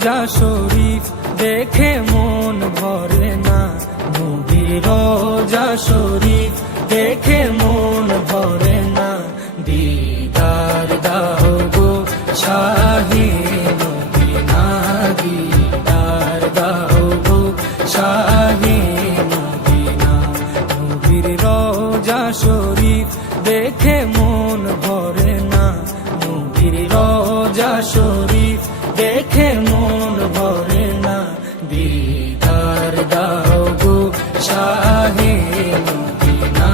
রোজা শরীফ দেখে মন ভরে না, নবীর রোজা শরীফ দেখে মন ভরে না। দিদার দাও গো শাহে মদিনা, দিদার দাও গো শাহে মদিনা। নবীর রোজা শরীফ দেখে মন ভরে না, নবীর রোজা শরীফ দেখে মন ভরে না। দিদার দাও গো শাহে মদিনা,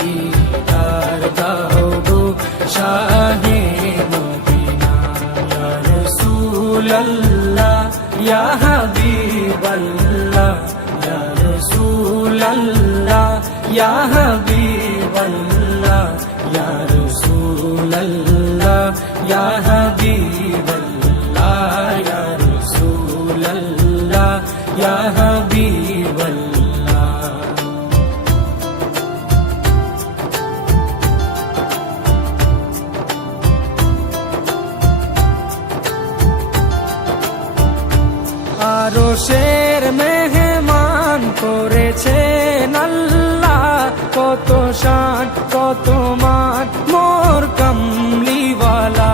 দিদার দাও গো শাহে মদিনা। ইয়া রাসূলাল্লাহ ইয়া হাবিবাল্লাহ, ইয়া রাসূলাল্লাহ ইয়া হাবিবাল্লাহ, ইয়া রাসূলাল্লাহ ইয়া হাবিবাল্লাহ, ইয়া রাসূলাল্লাহ ইয়া হাবিবাল্লাহ। আরশের মেহমান করেছেন আল্লাহ, কত শান কত মান মোর কামলিওয়ালা।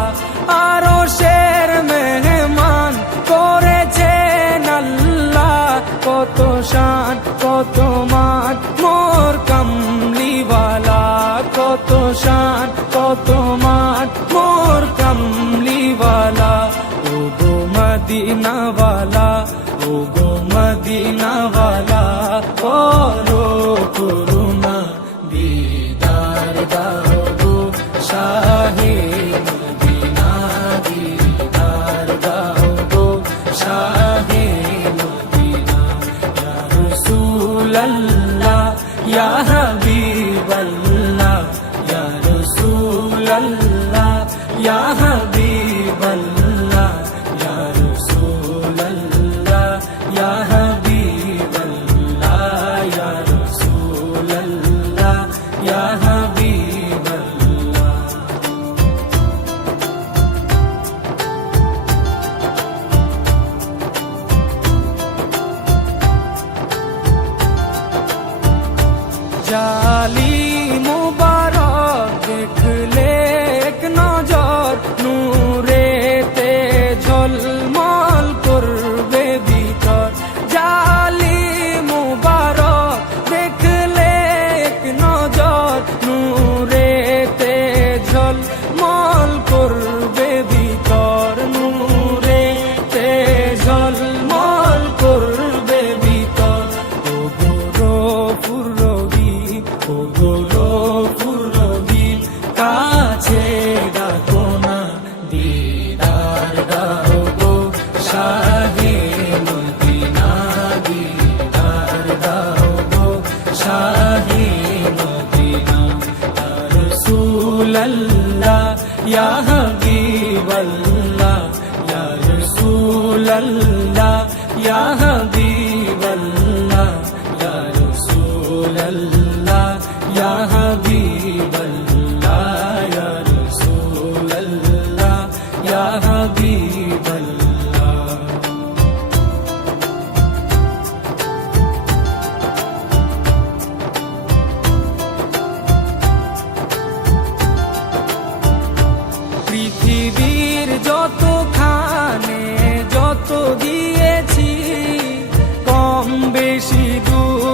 আরশের মেহমান করেছেন আল্লাহ, কত শান কত মান মোর কামলিওয়ালা, কত শান কত মান মোর কামলিওয়ালা। ও গো মদিনাওয়ালা, ও গো মদিনাওয়ালা, করো করুণা, দিদার দাও গো শাহে মদিনা, দিদার দাও গো শাহে মদিনা। ইয়া রাসূলাল্লাহ ইয়া হাবিবাল্লাহ, ইয়া রাসূলাল্লাহ ইয়া হাবিবাল্লাহ, ইয়া রাসূলাল্লাহ ইয়া হাবিবাল্লাহ, ইয়া রাসূলাল্লাহ ইয়া হাবিবাল্লাহ। জালি মুবারক দেখলে এক নজর, নূরেতে ঝলমল করবে ভিতর। জালি মুবারক দেখলে এক নজর, নূরেতে ঝলমল করবে ভিতর, নূরেতে ঝলমল করবে ভিতর। ও গো রফুর-রহিম, ও গো রফুর-রহিম, কাছে ডাকো না, দিদার দাও গো শাহে মদিনা, দিদার দাও গো শাহে মদিনা। ইয়া রাসূলাল্লাহ ইয়া হাবিবাল্লাহ, ইয়া রাসূলাল্লাহ ইয়া হাবিবাল্লাহ, ইয়া রাসূলাল্লাহ ইয়া হাবিবাল্লাহ, ইয়া রাসূলাল্লাহ ইয়া হাবিবাল্লাহ। পৃথিবীর যতখানে যত দিয়েছি, কম বেশি দূর